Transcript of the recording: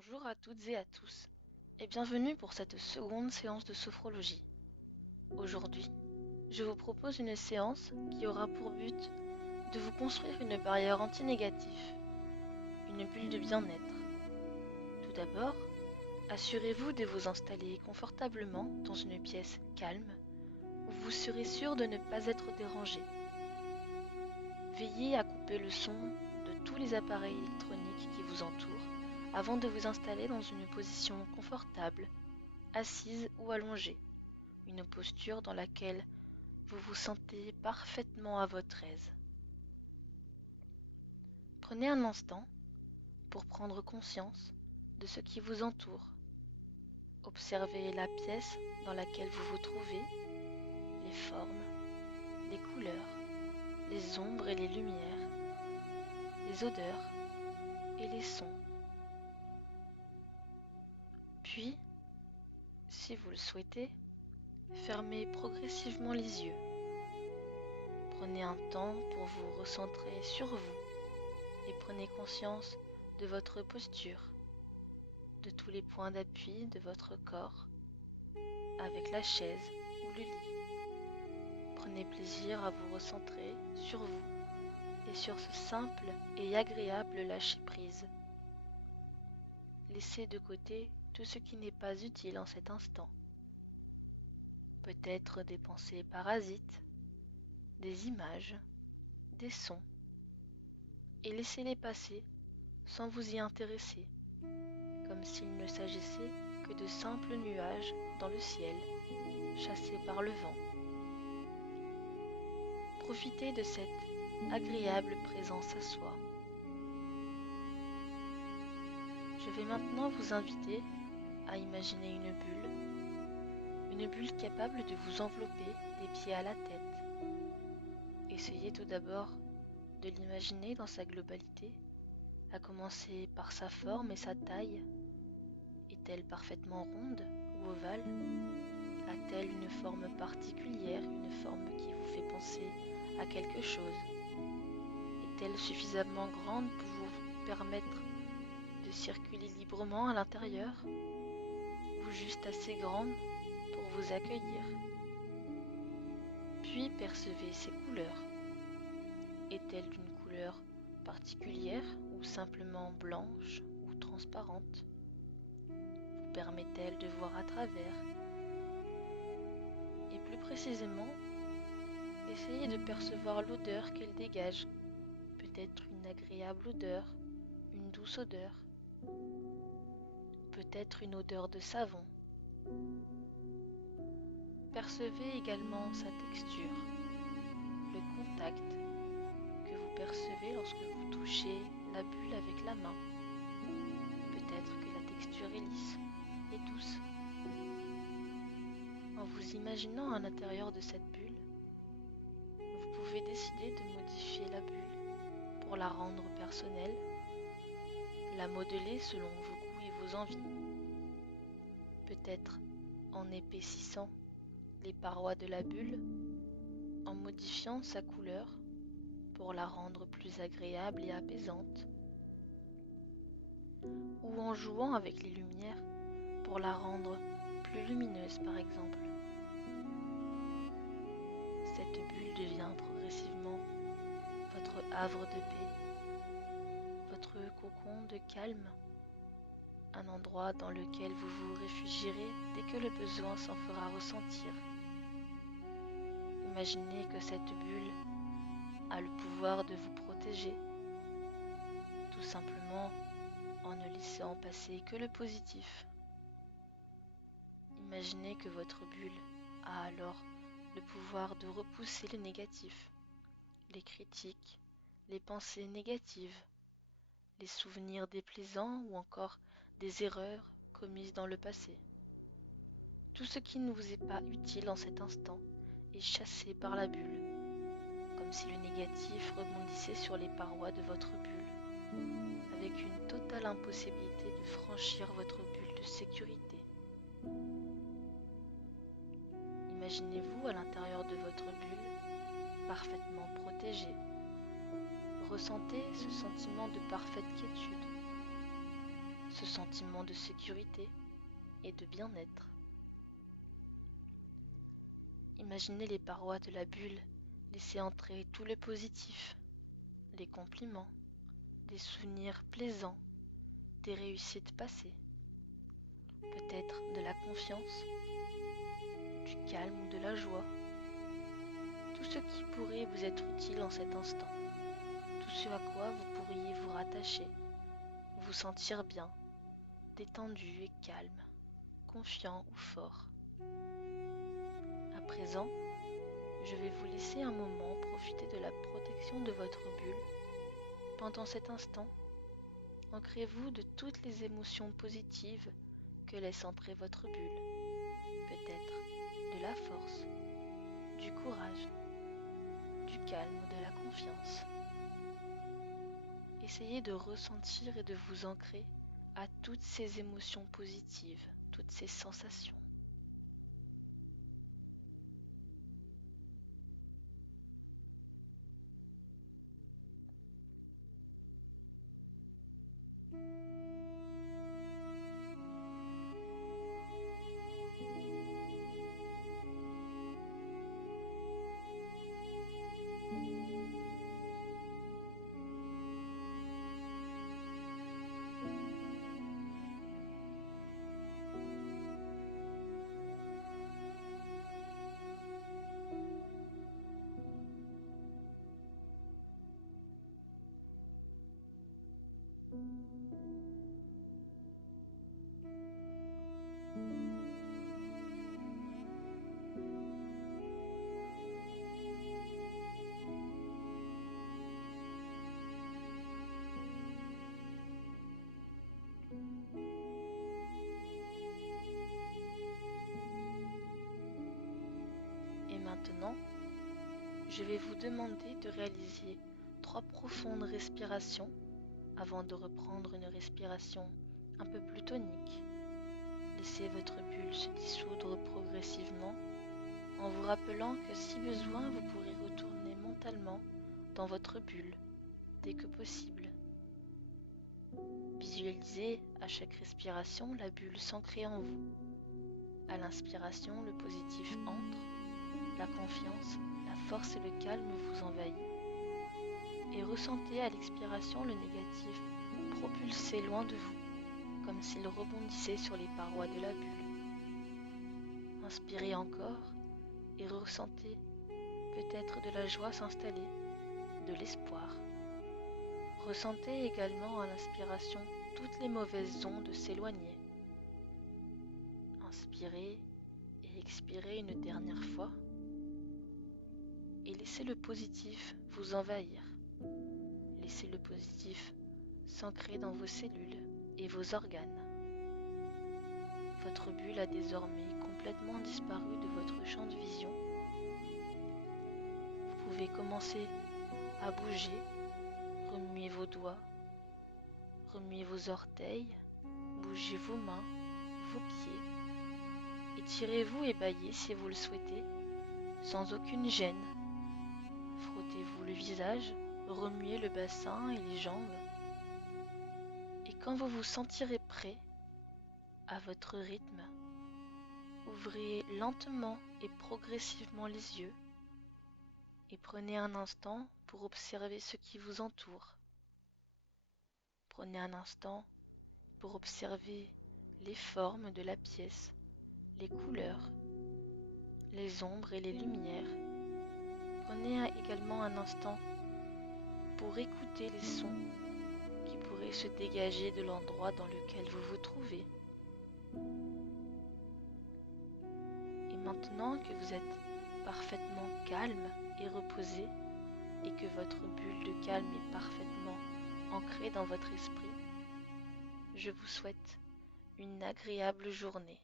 Bonjour à toutes et à tous, et bienvenue pour cette seconde séance de sophrologie. Aujourd'hui, je vous propose une séance qui aura pour but de vous construire une barrière anti-négatif, une bulle de bien-être. Tout d'abord, assurez-vous de vous installer confortablement dans une pièce calme où vous serez sûr de ne pas être dérangé. Veillez à couper le son de tous les appareils électroniques qui vous entourent avant de vous installer dans une position confortable, assise ou allongée, une posture dans laquelle vous vous sentez parfaitement à votre aise. Prenez un instant pour prendre conscience de ce qui vous entoure. Observez la pièce dans laquelle vous vous trouvez, les formes, les couleurs, les ombres et les lumières, les odeurs et les sons. Puis, si vous le souhaitez, fermez progressivement les yeux. Prenez un temps pour vous recentrer sur vous et prenez conscience de votre posture, de tous les points d'appui de votre corps, avec la chaise ou le lit. Prenez plaisir à vous recentrer sur vous et sur ce simple et agréable lâcher-prise. Laissez de côté tout ce qui n'est pas utile en cet instant. Peut-être des pensées parasites, des images, des sons, et laissez-les passer sans vous y intéresser, comme s'il ne s'agissait que de simples nuages dans le ciel, chassés par le vent. Profitez de cette agréable présence à soi. Je vais maintenant vous inviter à imaginer une bulle capable de vous envelopper des pieds à la tête. Essayez tout d'abord de l'imaginer dans sa globalité, à commencer par sa forme et sa taille. Est-elle parfaitement ronde ou ovale? A-t-elle une forme particulière, une forme qui vous fait penser à quelque chose? Est-elle suffisamment grande pour vous permettre de circuler librement à l'intérieur, ou juste assez grande pour vous accueillir? Puis percevez ses couleurs. Est-elle d'une couleur particulière ou simplement blanche ou transparente? Vous permet-elle de voir à travers? Et plus précisément, essayez de percevoir l'odeur qu'elle dégage. Peut-être une agréable odeur, une douce odeur, peut-être une odeur de savon. Percevez également sa texture, le contact que vous percevez lorsque vous touchez la bulle avec la main. Peut-être que la texture est lisse et douce. En vous imaginant à l'intérieur de cette bulle, vous pouvez décider de modifier la bulle pour la rendre personnelle, la modeler selon vos goûts et vos envies. Peut-être en épaississant les parois de la bulle, en modifiant sa couleur pour la rendre plus agréable et apaisante, ou en jouant avec les lumières pour la rendre plus lumineuse par exemple. Cette bulle devient progressivement votre havre de paix, votre cocon de calme, un endroit dans lequel vous vous réfugierez dès que le besoin s'en fera ressentir. Imaginez que cette bulle a le pouvoir de vous protéger, tout simplement en ne laissant passer que le positif. Imaginez que votre bulle a alors le pouvoir de repousser le négatif, les critiques, les pensées négatives, les souvenirs déplaisants ou encore des erreurs commises dans le passé. Tout ce qui ne vous est pas utile en cet instant est chassé par la bulle, comme si le négatif rebondissait sur les parois de votre bulle, avec une totale impossibilité de franchir votre bulle de sécurité. Imaginez-vous à l'intérieur de votre bulle, parfaitement protégé. Ressentez ce sentiment de parfaite quiétude, ce sentiment de sécurité et de bien-être. Imaginez les parois de la bulle laisser entrer tout le positif, les compliments, des souvenirs plaisants, des réussites passées, peut-être de la confiance, du calme ou de la joie, tout ce qui pourrait vous être utile en cet instant, tout ce à quoi vous pourriez vous rattacher, vous sentir bien, détendu et calme, confiant ou fort. À présent, je vais vous laisser un moment profiter de la protection de votre bulle. Pendant cet instant, ancrez-vous de toutes les émotions positives que laisse entrer votre bulle. Peut-être de la force, du courage, du calme ou de la confiance. Essayez de ressentir et de vous ancrer à toutes ces émotions positives, toutes ces sensations. Et maintenant, je vais vous demander de réaliser 3 profondes respirations avant de reprendre une respiration un peu plus tonique. Laissez votre bulle se dissoudre progressivement en vous rappelant que si besoin, vous pourrez retourner mentalement dans votre bulle dès que possible. Visualisez à chaque respiration la bulle s'ancrer en vous. À l'inspiration, le positif entre, la confiance, la force et le calme vous envahissent. Et ressentez à l'expiration le négatif propulsé loin de vous, comme s'il rebondissait sur les parois de la bulle. Inspirez encore et ressentez peut-être de la joie s'installer, de l'espoir. Ressentez également à l'inspiration toutes les mauvaises ondes s'éloigner. Inspirez et expirez une dernière fois et laissez le positif vous envahir. Laissez le positif s'ancrer dans vos cellules et vos organes. Votre bulle a désormais complètement disparu de votre champ de vision. Vous pouvez commencer à bouger, remuer vos doigts, remuer vos orteils, bougez vos mains, vos pieds. Étirez-vous et bâillez si vous le souhaitez, sans aucune gêne. Frottez-vous le visage, remuez le bassin et les jambes. Et quand vous vous sentirez prêt, à votre rythme, ouvrez lentement et progressivement les yeux et prenez un instant pour observer ce qui vous entoure. Prenez un instant pour observer les formes de la pièce, les couleurs, les ombres et les lumières. Prenez également un instant pour écouter les sons qui pourraient se dégager de l'endroit dans lequel vous vous trouvez. Et maintenant que vous êtes parfaitement calme et reposé et que votre bulle de calme est parfaitement ancrée dans votre esprit, je vous souhaite une agréable journée.